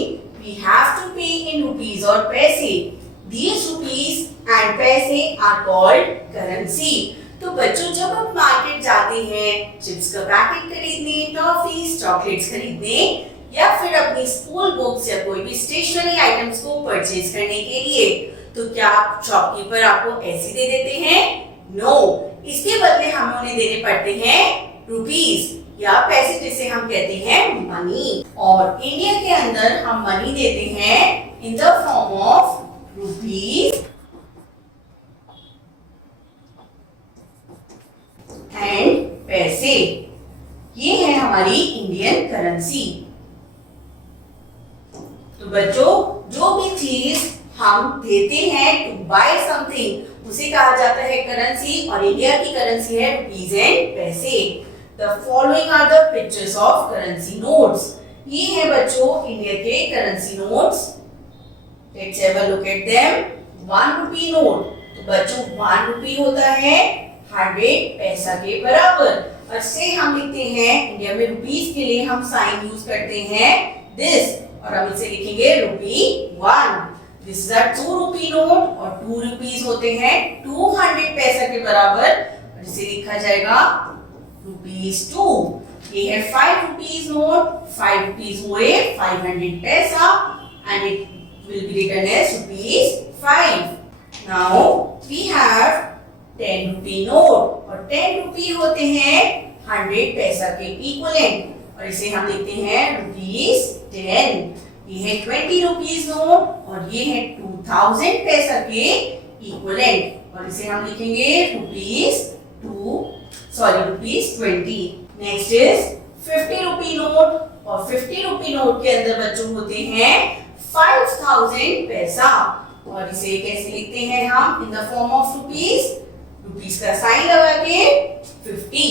something we have to pay in rupees or पैसे. These rupees and पैसे are called currency. तो बच्चों जब आप मार्केट जाते हैं चिप्स का पैकेट खरीदने, टॉफीज, चॉकलेट्स खरीदने या फिर अपनी स्कूल बुक्स या कोई भी स्टेशनरी आइटम्स को परचेज करने के लिए, तो क्या शॉपकीपर आपको ऐसे दे देते हैं? नो, इसके बदले हमें उन्हें देने पड़ते हैं रुपीस या पैसे, जिसे हम कहते हैं मनी. और इंडिया के अंदर हम मनी देते हैं in the form of rupees and पैसे. ये है हमारी इंडियन करेंसी. तो बच्चों जो भी चीज हम देते हैं टू बाय समथिंग उसे कहा जाता है करेंसी, और इंडिया की करेंसी है रुपीस एंड पैसे. The following are the pictures of currency notes. ये है बच्चों इंडिया के currency notes. Let's have a look at them. 1 rupee note. तो बच्चों 1 rupee होता है 100 पैसा के बराबर. और से हम लिखते हैं इंडिया में रुपीस के लिए हम साइन यूज करते हैं दिस, और हम इसे लिखेंगे ₹1. This is a 2 rupee note, और 2 rupees होते हैं 200 पैसा के बराबर, और इसे लिखा जाएगा ₹2. ये है 5 rupees note. 5 rupees हुए 500 पैसा, and it will be written as ₹5. Now we have 10 rupee note, और 10 rupee होते हैं 100 पैसा के इक्विवेलेंट, और इसे हम लिखते हैं ₹10. ये है 20 rupees note, और ये है 2000 पैसा के इक्विवेलेंट, और इसे हम लिखेंगे ₹20. नेक्स्ट इज 50 rupee नोट, और 50 rupee नोट के अंदर बच्चों होते हैं 5000 पैसा, और इसे कैसे लिखते हैं हम in the form of rupees का साइन लगा के 50.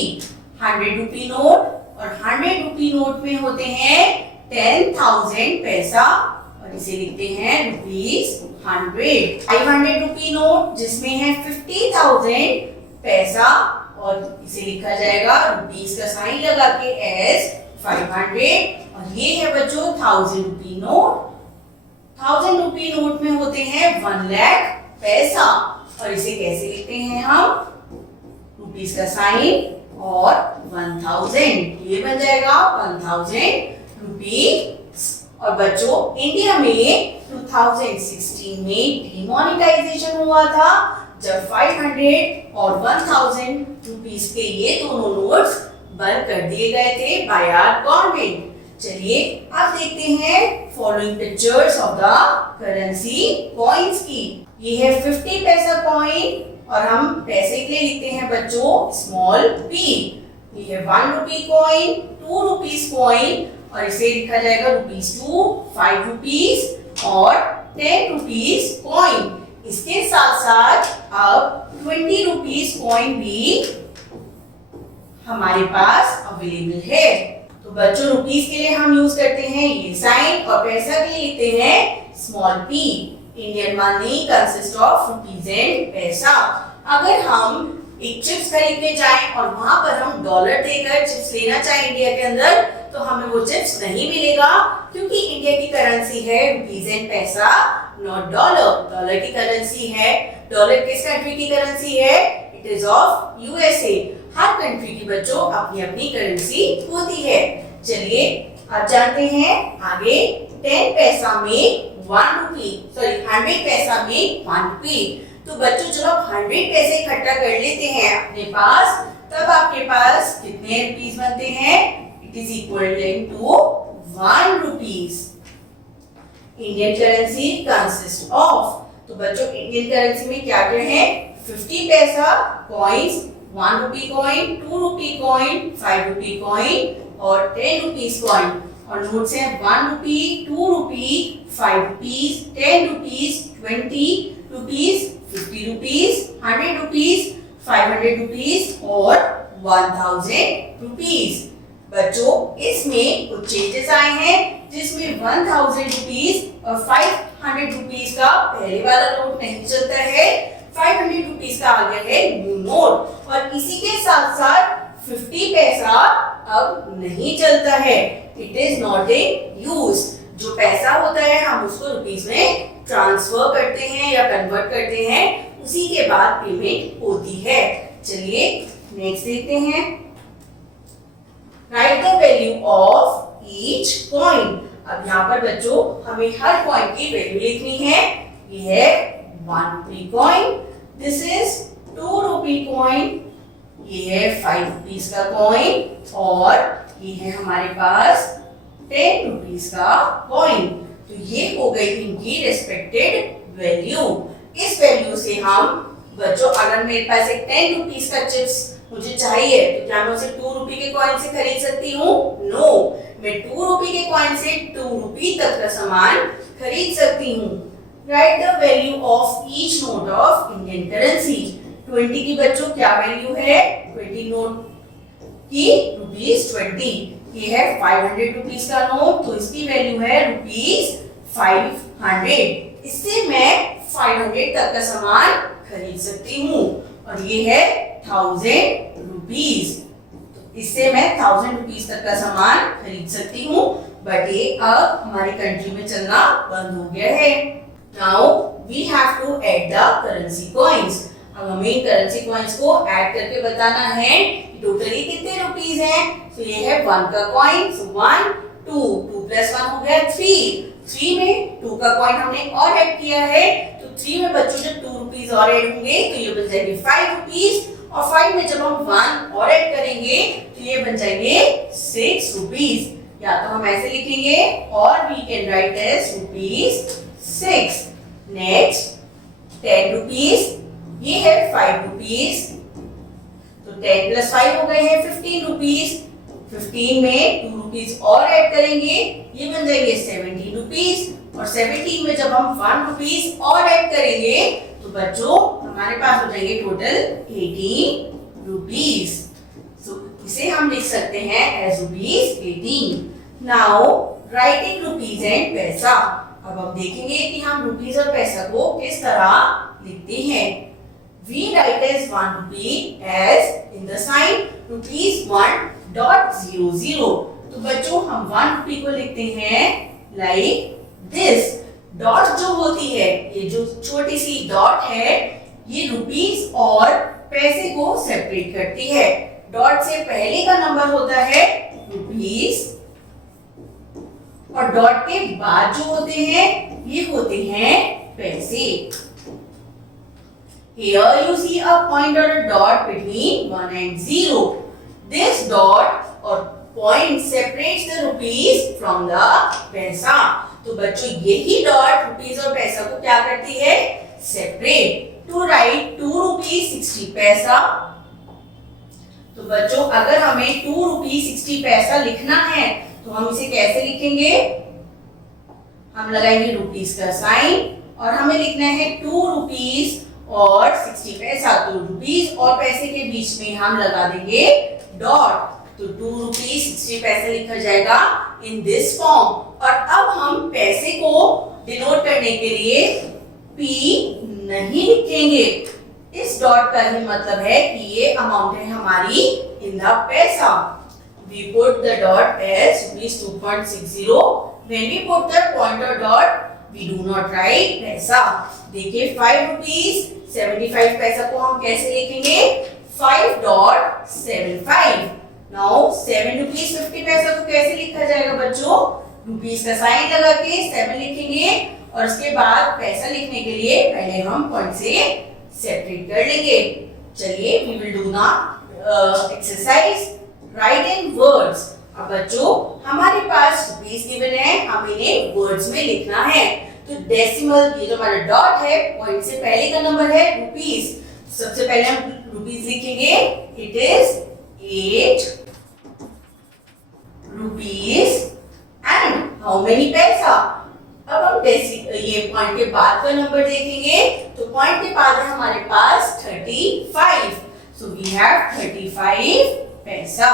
100 rupee नोट, और 100 rupee नोट में होते हैं 10,000 पैसा, और इसे लिखते हैं ₹100. 500 rupee नोट जिसमें है 50,000 पैसा, और इसे लिखा जाएगा रुपीस का साइन लगा के एज 500. और ये है बच्चों 1000 rupee नोट. 1000 rupee नोट में होते हैं 1 लाख पैसा, और इसे कैसे लिखते हैं हम रुपीस का साइन और 1000, ये बन जाएगा 1000 rupees. और बच्चों इंडिया में 2016 में डिमोनेटाइजेशन हुआ था, जब 500 और 1000 रुपीस के ये दोनों नोट्स बंद कर दिए गए थे बाय आवर गवर्नमेंट. चलिए अब देखते हैं following pictures of the currency coins की. ये है 50 पैसा कॉइन, और हम पैसे के लिए लिखते हैं बच्चों स्मॉल p. ये है 1 rupee कॉइन, 2 rupees कॉइन, और इसे लिखा जाएगा ₹2, 5 rupees और 10 rupees कॉइन. इसके साथ साथ अब 20 rupees कॉइन भी हमारे पास अवेलेबल है. तो बच्चों रुपीस के लिए हम यूज करते हैं ये साइन, और पैसा के लिए लिखते हैं small p. Indian money consist of rupees and पैसा. अगर हम एक चिप्स खरीदने जाएं और वहां पर हम डॉलर देकर चिप्स लेना चाहें इंडिया के अंदर, तो हमें वो चिप्स नहीं मिलेगा, क्योंकि इंडिया की करेंसी है रुपीस एंड पैसा, नॉट डॉलर. डॉलर की करेंसी है. डॉलर किस कंट्री की करेंसी है? It is of USA. Her country की बच्चों अपनी अपनी करेंसी होती है. चलिए अब जानते हैं आगे. 10 पैसा में 1 rupee, 100 पैसा में 1 rupee. तो बच्चों जब आप 100 पैसे इकट्ठा कर लेते हैं अपने पास, तब आपके पास कितने रुपीस बनते हैं? It is equal to 1 rupees. Indian currency consist of, तो बच्चों इंडियन करेंसी में क्या क्या है? 50 पैसा coins, 1 rupee coin, 2 rupee coin, 5 rupee coin और 10 rupees कॉइन. और नोट्स हैं 1 rupee, 2 rupee, 5 rupees, 10 rupees, 20 rupees, 50 rupees, 100 rupees, 500 rupees और 1000 rupees. बच्चों इसमें कुछ चेंजेस आए हैं, जिसमें 1000 rupees और 500 rupees का पहले वाला नोट नहीं चलता है, 500 rupees का आ गया है न्यू नोट. और इसी के साथ साथ 50 पैसा अब नहीं चलता है. It is not in use. जो पैसा होता है हम उसको रुपीस में ट्रांसफर करते हैं या कन्वर्ट करते हैं, उसी के बाद पेमेंट होती है। चलिए नेक्स्ट देखते हैं। Right the value of each coin. अब यहाँ पर बच्चों हमें हर कॉइन की वैल्यू लिखनी है। ये है 1 rupee coin, this is 2 rupee coin, ये है 5 रुपीस का कॉइन और ये है हमारे पास 10 रुपीस का कॉइन। तो ये हो गई इनकी रेस्पेक्टेड वैल्यू। इस वैल्यू से हम बच्चों अगर मेरे पास एक 10 रुपीस का चिप्स मुझे चाहिए तो क्या मैं उसे 2 रुपी के कॉइन से खरीद सकती हूँ? नो, मैं 2 रुपी के कॉइन से 2 रुपी तक का सामान खरीद सकती हूँ। Right the value of each note of Indian currency. 20 की बच्चों क्या वैल्यू है? 20 नोट की ₹20। ये है 500 रुपीस का नोट, तो इसकी वैल्यू है ₹500। इससे मैं 500 तक का सामान खरीद सकती हूँ। और ये है 1000 रुपीस, तो इससे मैं 1000 रुपीस तक का सामान खरीद सकती हूँ। बट ये अब हमारी कंट्री में चलना बंद हो गया है। Now we have to add the currency coins. अब हमें करेंसी कॉइन्स को ऐड करके बताना है कि टोटली कितने रुपीस हैं। तो ये है 1 का कॉइन, सो 1 2 2 + 1 हो गया 3। 3 में 2 का कॉइन हमने और ऐड किया है, तो 3 में बच्चों जब 2 रुपीस और ऐड होंगे तो ये बन जाएंगे 5 रुपीस, और 5 में जब हम 1 और ऐड करेंगे तो ये बन जाएंगे 6 रुपीस। या तो हम ऐसे लिखेंगे और we can write as ₹6। Next 10 rupees, ये है 5 रुपीस, तो 10 + 5 हो गए हैं 15 रुपीस। 15 में 2 रुपीस और ऐड करेंगे, ये बन जाएंगे 17 रुपीस, और 17 में जब हम 1 रुपीस और ऐड करेंगे तो बच्चों हमारे पास हो जाएंगे टोटल 18 रुपीस। सो इसे हम लिख सकते हैं as ₹18। Now writing rupees and paisa. अब हम देखेंगे कि हम रुपीस और पैसा को किस तरह लिखते हैं। We write as 1 rupee as in the sign ₹1.00। तो बच्चों हम 1 रुपी को लिखते हैं like this। डॉट जो होती है, ये जो छोटी सी डॉट है, ये रुपीस और पैसे को सेपरेट करती है। डॉट से पहले का नंबर होता है रुपीस, और डॉट के बाद जो होते हैं ये होते हैं पैसे। Here you see a point or a dot between 1 and 0. This dot or point separates the rupees from the पैसा। तो बच्चों यही डॉट रुपीस और पैसा को क्या करती है? सेपरेट। टू राइट 2 रुपीस 60 पैसा। तो बच्चों अगर हमें 2 रुपीस 60 पैसा लिखना है तो हम इसे कैसे लिखेंगे? हम लगाएंगे रुपीस का साइन और हमें लिखना है 2 रुपीस और 60 पैसा। तो रुपीस और पैसे के बीच में हम लगा देंगे डॉट, तो 2 रुपीस 60 पैसे लिखा जाएगा इन दिस फॉर्म। और अब हम पैसे को डिनोट करने के लिए P नहीं लिखेंगे। इस डॉट का ही मतलब है कि ये अमाउंट है हमारी इन द पैसा। We put the dot as ₹2.60. When we put the pointer dot, we do not write पैसा। देखिए 5 रुपीस 75 पैसा को हम कैसे लिखेंगे? 5.75। नाउ 7 रुपीस 50 पैसा को कैसे लिखा जाएगा बच्चों? रुपीस का साइन लगा के 7 लिखेंगे, और उसके बाद पैसा लिखने के लिए पहले हम पॉइंट से सेपरेट कर लेंगे। चलिए वी विल डू ना एक्सरसाइज राइट इन वर्ड्स। अब बच्चों हमारे पास रुपीस गिवन है, हम इन्हें वर्ड्स में लिखना है। तो डेसिमल, ये जो हमारा डॉट है, पॉइंट से पहले का नंबर है रुपीस। सबसे पहले हम रुपीस लिखेंगे, it is 8 rupees and how many पैसा। अब हम ये पॉइंट के बाद का नंबर देखेंगे, तो पॉइंट के बाद है हमारे पास 35। सो वी हैव 35 पैसा।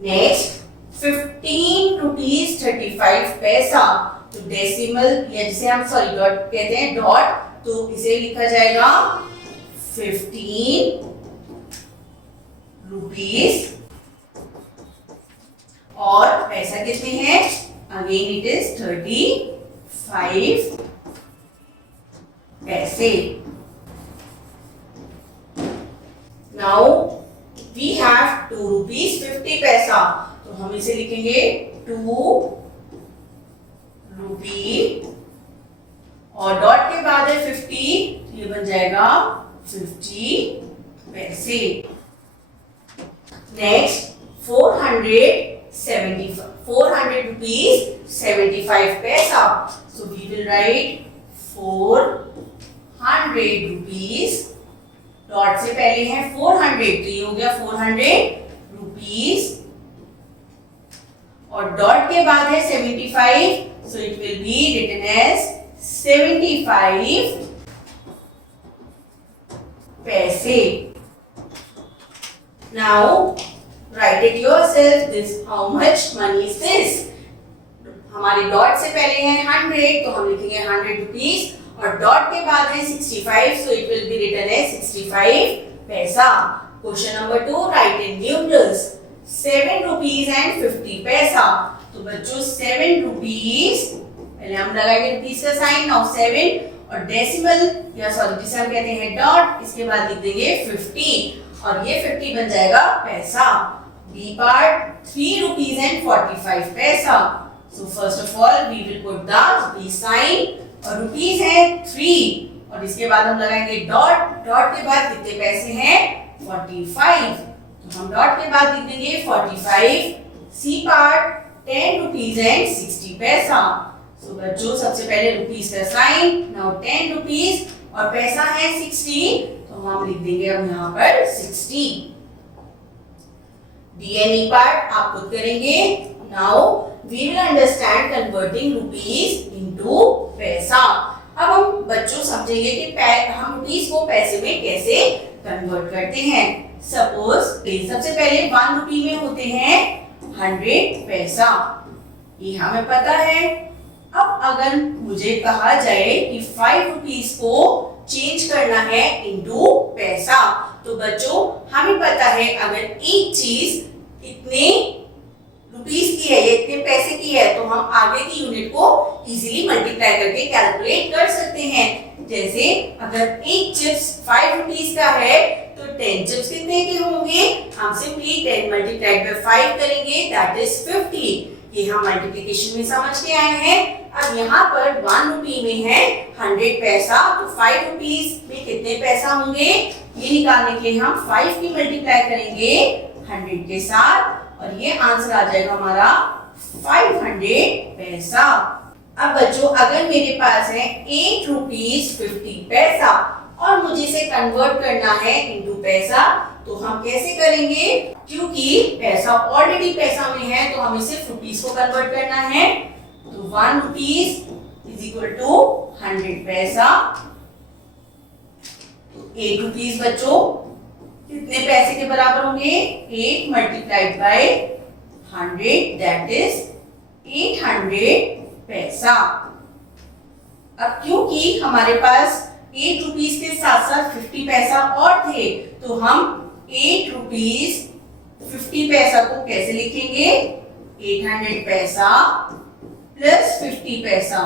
नेक्स्ट 15 रुपीस 35 पैसा। तो डेसिमल या जिसे हम डॉट कहते हैं डॉट, तो इसे लिखा जाएगा 15 रुपीस और पैसा कितने हैं? अगेन इट इज 35 पैसे। नाउ वी हैव 2 रुपीज 50 पैसा, तो हम इसे लिखेंगे 2 रुपी और डॉट के बाद है 50, तो ये बन जाएगा 50 पैसे। नेक्स्ट 400 rupees 75 पैसा, so we will write 400 rupees, dot से पहले है 400, तो ये हो गया 400 rupees और डॉट के बाद है 75, so it will be written as 75 पैसे। Now write it yourself, this how much money is this? हमारे डॉट से पहले है 100, तो हम लिखेंगे 100 rupees और डॉट के बाद है 65, so it will be written as 65 पैसा। Question number 2, write in numerals 7 rupees and 50 पैसा। तो बच्चों 7 rupees, पहले हम लगाएंगे रुपीस का साइन, नाउ 7 और डेसिमल या सॉरी जिसे हम कहते हैं डॉट, इसके बाद लिख देंगे 50 और ये 50 बन जाएगा पैसा। B part 3 rupees and 45 पैसा। So first of all we will put the rupees sign और रुपीस है 3 और इसके बाद हम लगाएंगे डॉट, डॉट के बाद कितने पैसे हैं 45, तो हम डॉट के बाद लिख देंगे 45। C part 10 rupees and 60 पैसा। So बच्चों सबसे पहले रुपीस का साइन, नाउ 10 rupees और पैसा है 60, तो हम लिख देंगे अब यहाँ पर 60। D and E part आप खुद करेंगे। Now we will understand converting rupees into पैसा। अब हम बच्चों समझेंगे कि हम रुपीस को पैसे में कैसे कन्वर्ट करते हैं। सपोज सबसे पहले 1 रुपी में होते हैं 100 पैसा, ये हमें पता है। अब अगर मुझे कहा जाए कि 5 रुपीस को चेंज करना है इनटू पैसा, तो बच्चों हमें पता है अगर एक चीज इतने रुपीस की है या इतने पैसे की है, तो हम आगे की यूनिट को इजीली मल्टीप्लाई करके कैलकुलेट कर सकते हैं। जैसे अगर एक चिप्स 5 रुपीस का है, तो 10 चिप्स कितने के होंगे? हम सिंपली 10 मल्टीप्लाइड बाय 5 करेंगे, दैट इज 50। ये हम मल्टीप्लिकेशन में समझ के आए हैं। अब यहाँ पर 1 रुपी में है 100 पैसा, तो 5 रुपीस में कितने पैसा होंगे ये निकालने के लिए हम 5 की मल्टीप्लाई करेंगे 100 के साथ और ये आंसर आ जाएगा हमारा 500 पैसा। अब बच्चों अगर मेरे पास है 8 रुपीस 50 पैसा और मुझे इसे कन्वर्ट करना है इनटू पैसा, तो हम कैसे करेंगे? क्योंकि पैसा ऑलरेडी पैसा में है, तो हमें सिर्फ रुपीस को कन्वर्ट करना है। तो 1 रुपीस इज इक्वल टू 100 पैसा। तो 8 रुपीस बच्चों कितने पैसे के बराबर होंगे? 8 मल्टीप्लाइड बाय 100, दैट इज 800 पैसा। अब क्योंकि हमारे पास 8 रुपीस के साथ साथ 50 पैसा और थे, तो हम 8 रुपीस 50 पैसा को कैसे लिखेंगे? 800 पैसा प्लस 50 पैसा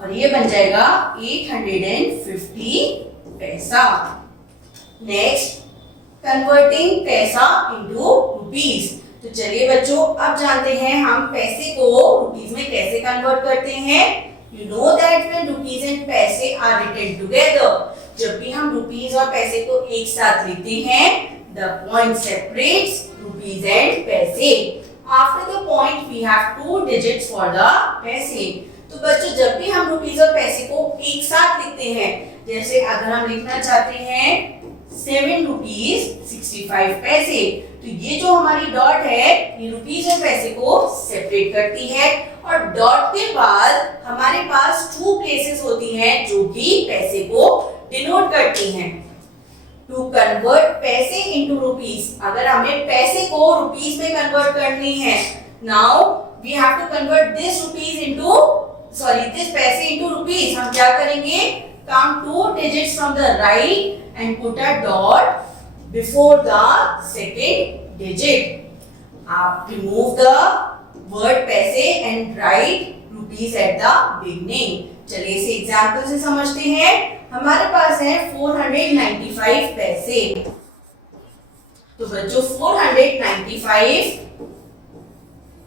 और ये बन जाएगा 850 पैसा। नेक्स्ट कन्वर्टिंग पैसा इनटू रुपीस। तो चलिए बच्चों अब जानते हैं हम पैसे को रुपीस में कैसे कन्वर्ट करते हैं। You know that when rupees and पैसे are written together, जब भी हम रुपीस और पैसे को एक साथ लिखते हैं, the point separates rupees and पैसे। After the point we have 2 digits for the पैसे। तो बच्चों जब भी हम रुपीस और पैसे को एक साथ लिखते हैं, जैसे अगर हम लिखना चाहते हैं 7 रुपीस 65 पैसे, तो ये जो हमारी डॉट है ये रुपीस और पैसे को सेपरेट करती है और डॉट के बाद हमारे पास 2 प्लेसेस होती हैं जो कि पैसे को डिनोट करती हैं। To convert paise into rupees, अगर हमें पैसे को रुपीस में कन्वर्ट करनी है, now we have to convert this rupees into this paise into rupees. हम क्या करेंगे? Count 2 digits from the right and put a dot before the second digit। आप रिमूव द वर्ड पैसे and right rupees at the beginning. चलिए इसे example से समझते हैं। हमारे पास है 495 पैसे। तो बच्चों 495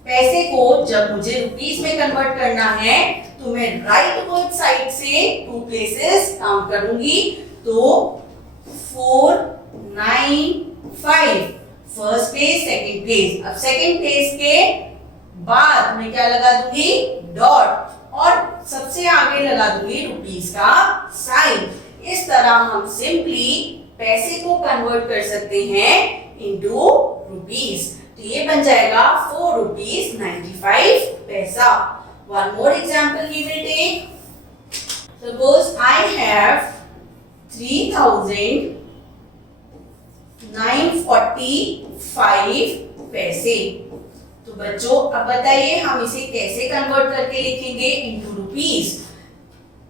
पैसे को जब मुझे रुपीस में कन्वर्ट करना है तो मैं राइट वर्ड साइड से 2 प्लेसेस काउंट करूंगी। तो 495 फर्स्ट प्लेस, सेकंड प्लेस। अब सेकंड प्लेस के बाद मैं क्या लगा दूंगी? डॉट, और सबसे आगे लगा दूंगी रुपीस का साइन। इस तरह हम सिंपली पैसे को कन्वर्ट कर सकते हैं इनटू रुपीस। तो ये बन जाएगा 4 रुपीस 95 पैसा। One more example we will take. Suppose I have 3,945 पैसे। तो बच्चों अब बताइए हम इसे कैसे कन्वर्ट करके लिखेंगे इनटू रुपीस।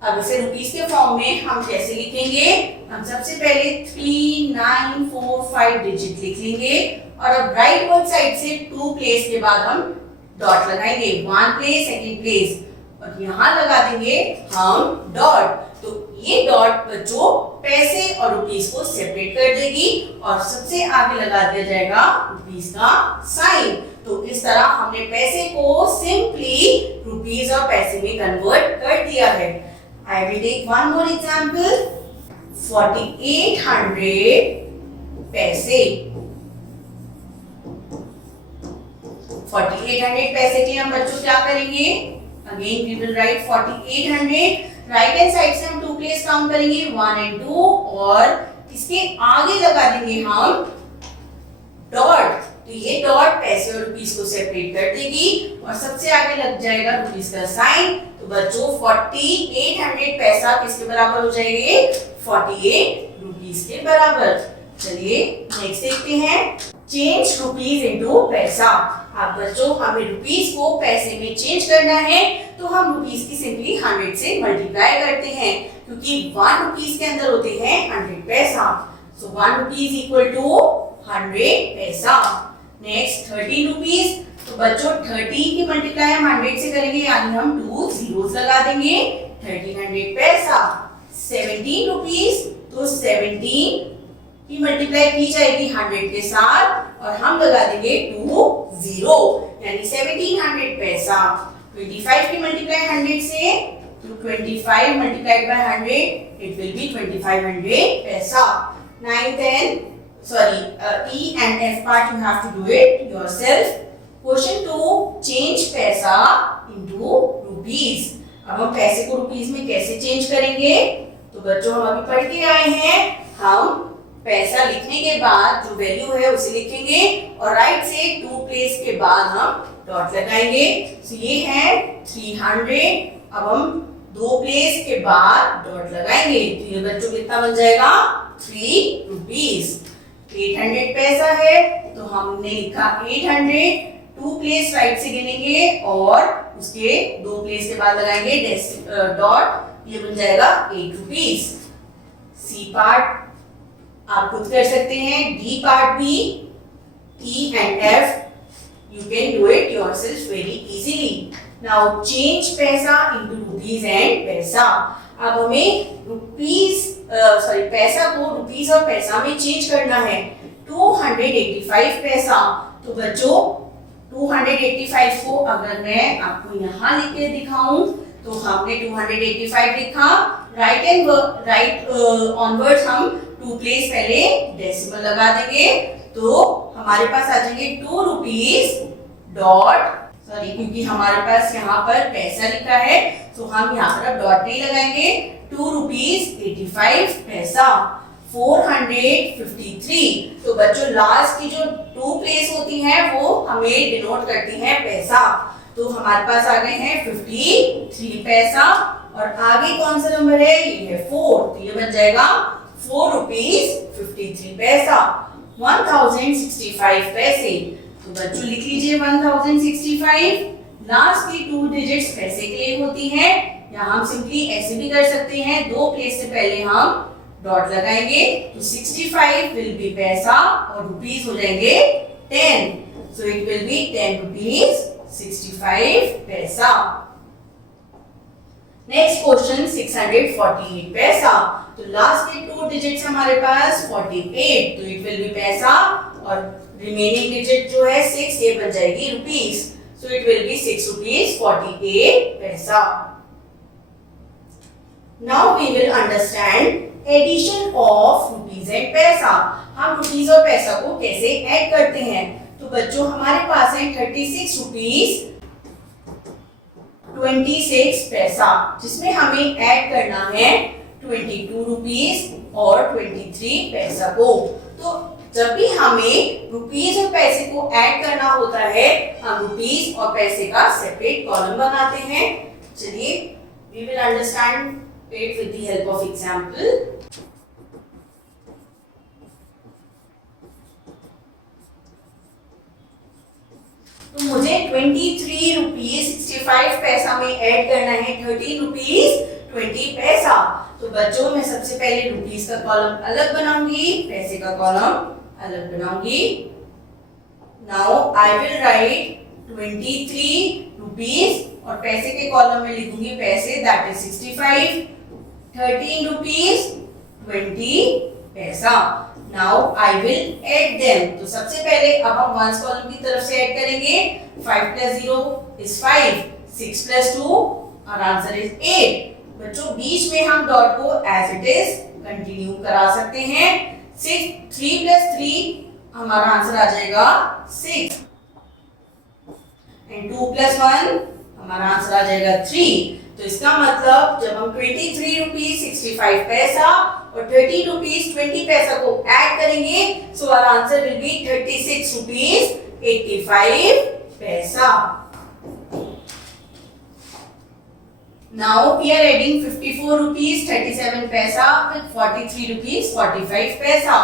अब इसे रुपीस के फॉर्म में हम कैसे लिखेंगे? हम सबसे पहले 3945 डिजिट लिख लेंगे और अब राइट वर्ड साइड से 2 प्लेस के बाद हम डॉट लगाएंगे। 1 प्लेस, सेकंड प्लेस, और यहाँ लगा देंगे हम डॉट। तो ये डॉट बच्चों पैसे और रुपीस को सेपरेट कर देगी और सबसे आगे लगा दिया जाएगा रुपीस का साइन। तो इस तरह हमने पैसे को सिंपली रुपीस और पैसे में कन्वर्ट कर दिया है। I will take one more example. 4800 पैसे। 4800 पैसे के हम बच्चों क्या करेंगे? Again we will write 4800. Right hand side से हम 2 प्लेस काउंट करेंगे 1 and 2 और इसके आगे लगा देंगे हम डॉट। तो ये डॉट पैसे और रुपीस को सेपरेट कर देगी और सबसे आगे लग जाएगा रुपीस का साइन। तो बच्चों 4800 पैसा किसके बराबर हो जाएंगे? 48 रुपीस के बराबर। चलिए नेक्स्ट देखते हैं। चेंज रुपीस इनटू पैसा। अब बच्चों हमें रुपीस को पैसे में चेंज करना है तो हम रुपीस की सिंपली 100 से मल्टीप्लाई करते हैं क्योंकि 1 रुपीस के अंदर होते हैं 100 पैसा। सो 1 रुपीस इक्वल टू 100 पैसा। Next 13 rupees. तो बच्चों 30 की मल्टीप्लाई हम 100 से करेंगे यानी हम 2 zeros लगा देंगे 1300 पैसा। 17 रुपीस। तो 17 की मल्टीप्लाई की जाएगी 100 के साथ और हम लगा देंगे 2 0 यानी 1700 पैसा। 25 की मल्टीप्लाई 100 से तो 25 multiplied by 100 it will B 2500 पैसा। 9 10 sorry E and F part you have to do it yourself. Question 2 change पैसा into rupees। अब हम पैसे को रुपीस में कैसे चेंज करेंगे? तो बच्चों हम अभी पढ़ के आए हैं। हम पैसा लिखने के बाद जो वैल्यू है उसे लिखेंगे और राइट से 2 प्लेस के बाद हम डॉट लगाएंगे। तो ये है 300। अब हम 2 प्लेस के बाद डॉट लगाएंगे तो ये बच्चों कितना बन जाएगा? 3 रुपीस। 800 पैसा है तो हमने लिखा 800। 2 प्लेस राइट से गिनेंगे और उसके 2 प्लेस के बाद लगाएंगे डॉट। ये बन जाएगा 8 रुपीस। सी पार्ट आप खुद कर सकते हैं। डी पार्ट भी E and F you can do it yourself very easily. Now change पैसा into rupees and पैसा। अब हमें पैसा को रुपीस और पैसा में चेंज करना है। 285 पैसा। तो बच्चों 285 को अगर मैं आपको यहाँ लिख के दिखाऊं तो हमने 285 लिखा। राइट ऑनवर्ड्स हम 2 प्लेस पहले डेसिमल लगा देंगे तो हमारे पास आ जाएंगे 2 रुपीस डॉट। सॉरी क्योंकि हमारे पास यहाँ पर पैसा लिखा है तो हम यहाँ पर अब डॉट नहीं लगाएंगे। 2 रुपीस 85 पैसा। 453। तो बच्चों लास्ट की जो 2 प्लेस होती हैं वो हमें डिनोट करती हैं पैसा। तो हमारे पास आ गए हैं 53 पैसा और आगे कौन सा नंबर है? ये है 4। तो ये बन जाएगा 4 रुपीस 53 पैसा। 1065 पैसे। तो बच्चों लिख लीजिए 1065। लास्ट की 2 डिजिट्स पैसे के लिए होती हैं या हम सिंपली ऐसे भी कर सकते हैं। 2 प्लेस से पहले हम डॉट लगाएंगे तो 65 विल बी पैसा और रुपीस हो जाएंगे 10। so it will be 10 rupees 65 paisa. Next question 648 पैसा। तो लास्ट के 2 डिजिट्स हमारे पास 48, तो इट विल बी पैसा और रिमेनिंग डिजिट जो है 6 ये बन जाएगी rupees, so it will be 6 rupees 48 paisa. Now we will understand addition of rupees and paisa. हम रुपीस और पैसा को कैसे ऐड करते हैं। तो बच्चों हमारे पास है 36 रुपीस 26 पैसा, जिसमें हमें ऐड करना है 22 रुपीस और 23 पैसा को। तो जब भी हमें रुपीस और पैसे को ऐड करना होता है, हम रुपीस और पैसे का सेपरेट कॉलम बनाते हैं। चलिए we will understand it with the help of example. तो मुझे 23 रुपीस 65 पैसा में ऐड करना है 13 रुपीस 20 पैसा। तो बच्चों मैं सबसे पहले रुपीस का कॉलम अलग बनाऊंगी, पैसे का कॉलम अलग बनाऊंगी। Now I will write 23 rupees और पैसे के कॉलम में लिखूंगी पैसे, दैट इज 65, 13 रुपीस 20 पैसा। Now I will add them. तो सबसे पहले अब हम वंस कॉलम की तरफ से ऐड करेंगे। 5 plus 0 is 5, 6 plus 2 our answer is 8। बच्चों बीच में हम डॉट को as it is कंटिन्यू करा सकते हैं। 3 plus 3 हमारा आंसर आ जाएगा 6 and 2 plus 1 हमारा आंसर आ जाएगा 3। तो इसका मतलब जब हम 23 रुपीस 65 पैसा और 13 रुपीस 20 पैसा को ऐड करेंगे, so our answer will be 36 rupees 85 paisa. Now we are adding 54 rupees 37 paisa with 43 rupees 45 पैसा।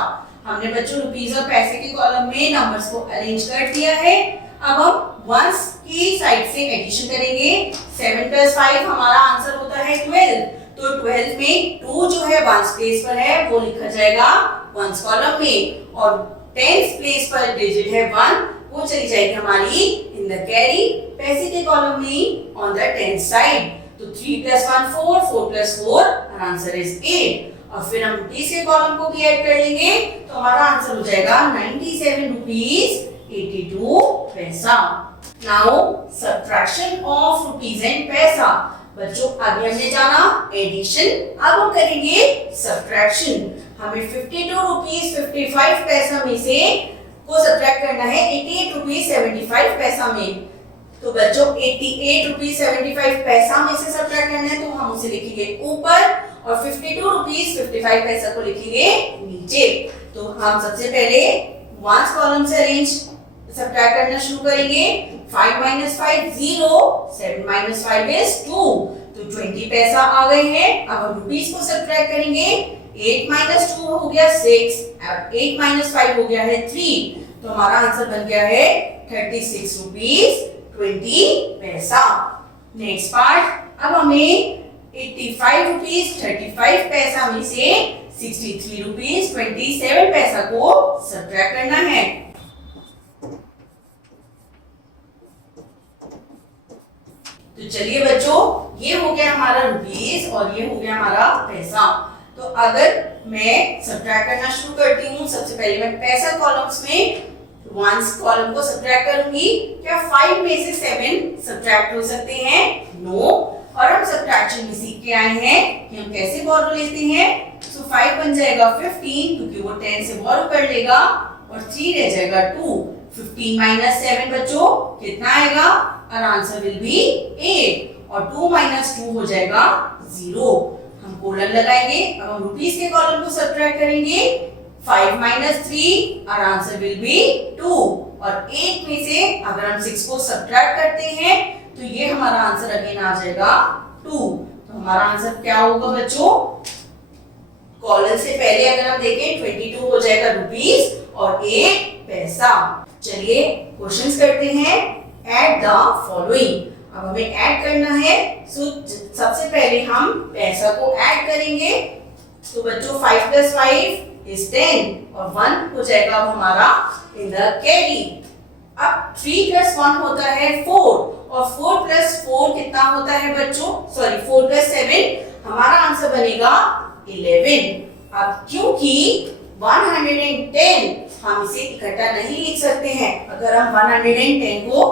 हमने बच्चों रुपीस और पैसे के कॉलम में नंबर्स को अरेंज कर दिया है। अब हम वंस की साइड से एडिशन करेंगे। 7 plus 5 हमारा आंसर होता है 12। तो 12 में 2 जो है वंस प्लेस पर है वो लिखा जाएगा वंस कॉलम में, और 10th प्लेस पर डिजिट है 1, वो चली जाएगी हमारी इन द कैरी पैसे के कॉलम में ऑन द 10th साइड। तो 3 plus 1 4, 4 plus 4 our answer is 8। और फिर हम रुपीस के कॉलम को भी ऐड कर लेंगे तो हमारा आंसर हो जाएगा 97 रुपीस 82 पैसा। Now subtraction of rupees and पैसा। बच्चों अभी हमने जाना एडिशन, अब हम करेंगे सब्ट्रैक्शन। हमें 52 रुपीस 55 पैसा में से को सब्ट्रैक्ट करना है 88 रुपीस 75 पैसा में। तो बच्चों 88 रुपीस 75 पैसा में से सब्ट्रैक्ट करना है, तो हम उसे लिखेंगे ऊपर और 52 रुपीस 55 पैसा को लिखेंगे नीचे। तो हम सबसे पहले वंस कॉलम से अरेंज सब्ट्रैक्ट करना शुरू करेंगे। 5 minus 5 0, 7 minus 5 is 2, तो 20 पैसा आ गए हैं। अब हम रुपीस को सब्ट्रैक्ट करेंगे। 8 minus 2 हो गया 6, अब 8 minus 5 हो गया है 3, तो हमारा आंसर बन गया है 36 रुपीस 20 पैसा। नेक्स्ट पार्ट, अब हमें 85 रुपीस 35 पैसा में से 63 रुपीस 27 पैसा को सब्ट्रैक्ट करना है। तो चलिए बच्चों, ये हो गया हमारा रुपीस और ये हो गया हमारा पैसा। तो अगर मैं सब्ट्रैक्ट करना शुरू करती हूँ, सबसे पहले मैं पैसा कॉलम्स में वंस कॉलम को सब्ट्रैक्ट करूंगी। क्या 5 में से 7 सब्ट्रैक्ट हो सकते हैं? नो। और हम सब्ट्रैक्शन में सीख के आए हैं कि हम कैसे बोरो लेते हैं। सो 5 बन जाएगा 15 क्योंकि वो 10 से बोरो कर लेगा और 3 रह जाएगा 2। 15 minus 7 बच्चों कितना आएगा? और आंसर विल बी 8 और 2 minus 2 हो जाएगा 0। हम कोलन लगाएंगे। अब हम रुपीस के कॉलम को सब्ट्रैक्ट करेंगे। 5 minus 3 और आंसर विल बी 2 और 8 में से अगर हम 6 को सब्ट्रैक्ट करते हैं तो ये हमारा आंसर अगेन आ जाएगा 2। तो हमारा आंसर क्या होगा बच्चों? कॉलन से पहले अगर हम देखें 22 हो जाएगा रुपीस और 8 पैसा। चलिए क्वेश्चंस करते हैं। Add the following. अब हमें ऐड करना है। सबसे पहले हम पैसा को ऐड करेंगे। तो बच्चों 5 plus 5 is 10 और 1 हो जाएगा अब हमारा इन द कैरी। अब 3 + 1 होता है 4 और 4 + 4 कितना होता है बच्चों? सॉरी 4 + 7 हमारा आंसर बनेगा 11। अब क्योंकि 110 हम इसे इकट्ठा नहीं लिख सकते हैं। अगर हम 110 को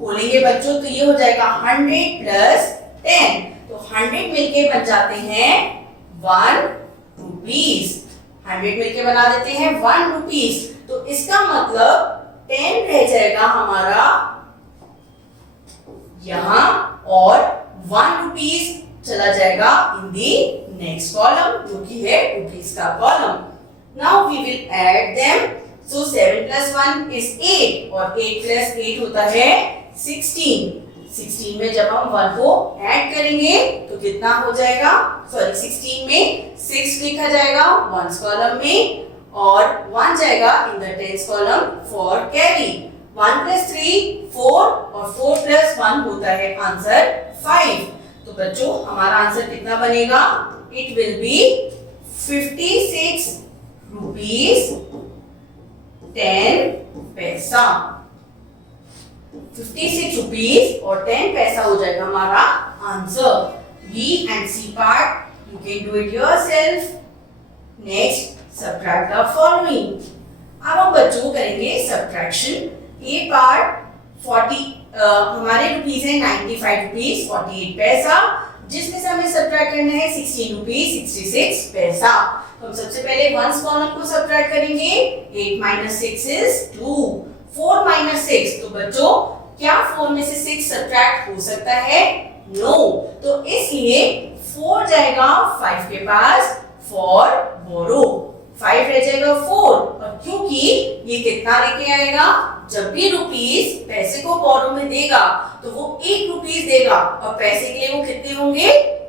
खोलेंगे बच्चों तो ये हो जाएगा 100 + 10, तो 100 मिलके बन जाते हैं 1 रुपीस। 100 मिलके बना देते हैं 1 रुपीस, तो इसका मतलब 10 रह जाएगा हमारा यहाँ और 1 रुपीस चला जाएगा इन दी नेक्स्ट कॉलम, जो कि है रुपीस का column. Now we will add them. So 7 + 1 is 8 और 8 + 8 होता है 16। 16 में जब हम 1 को ऐड करेंगे तो कितना हो जाएगा? सॉरी 16 में 6 लिखा जाएगा 1s कॉलम में और 1 जाएगा in the 10s column for carry. 1 + 3 4 और 4 + 1 होता है आंसर 5। तो बच्चों हमारा आंसर कितना बनेगा? इट विल बी 56 रुपीस 10 पैसा। 56 रुपीस और 10 पैसा हो जाएगा हमारा answer. B and C part you can do it yourself. Next, subtract the following. अब हम बच्चों करेंगे सब्ट्रैक्शन। A part 40 हमारे रुपीस है 95 रुपीस 48 पैसा, जिसमें से हमें सब्ट्रैक्ट करना है 16 रुपीस 66 पैसा। तो हम सबसे पहले 1s कॉलम को सब्ट्रैक्ट करेंगे। 8 - 6 is 2, 4 - 6, तो बच्चों क्या 4 में से 6 सब्ट्रैक्ट हो सकता है? नो, तो इसलिए 4 जाएगा 5 के पास फॉर बोरो, 5 रह जाएगा 4। और क्योंकि ये कितना लेके आएगा? जब भी रुपीस पैसे को बोरो में देगा तो वो 1 रुपीस देगा और पैसे के लिए वो कितने होंगे?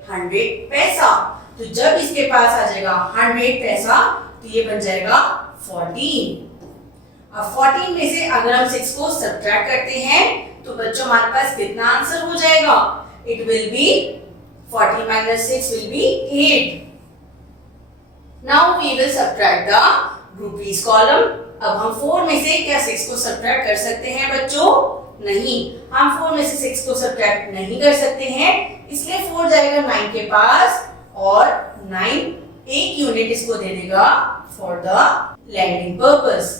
100 पैसा। तो जब इसके पास आ जाएगा 100 पैसा तो ये बन जाएगा 14। अब 14 में से अगर हम 6 को सब्ट्रैक्ट करते हैं तो बच्चों हमारे पास कितना आंसर हो जाएगा? It will be 14 - 6 will be 8। Now we will subtract the rupees column. अब हम 4 में से क्या 6 को सब्ट्रैक्ट कर सकते हैं बच्चों? नहीं, हम 4 में से 6 को सब्ट्रैक्ट नहीं कर सकते हैं, इसलिए 4 जाएगा 9 के पास और 9 1 यूनिट इसको दे देगा फॉर द लैंडिंग पर्पस।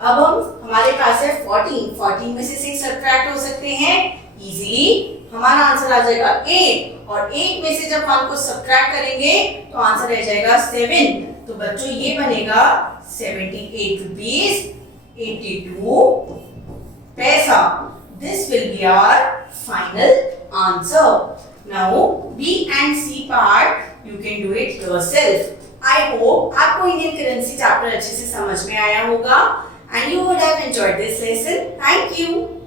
अब हमारे पास है 14 में से 6 सब्ट्रैक्ट हो सकते हैं इजीली। हमारा आंसर आ जाएगा 8 और 8 में से जब 1 को सब्ट्रैक्ट करेंगे तो आंसर रह जाएगा 7। तो बच्चों ये बनेगा 78 rupees 82 paisa. This will be our final answer. Now B and C part you can do it yourself. I hope आपको इंडियन करेंसी चैप्टर अच्छे से समझ में आया होगा and you would have enjoyed this lesson. Thank you.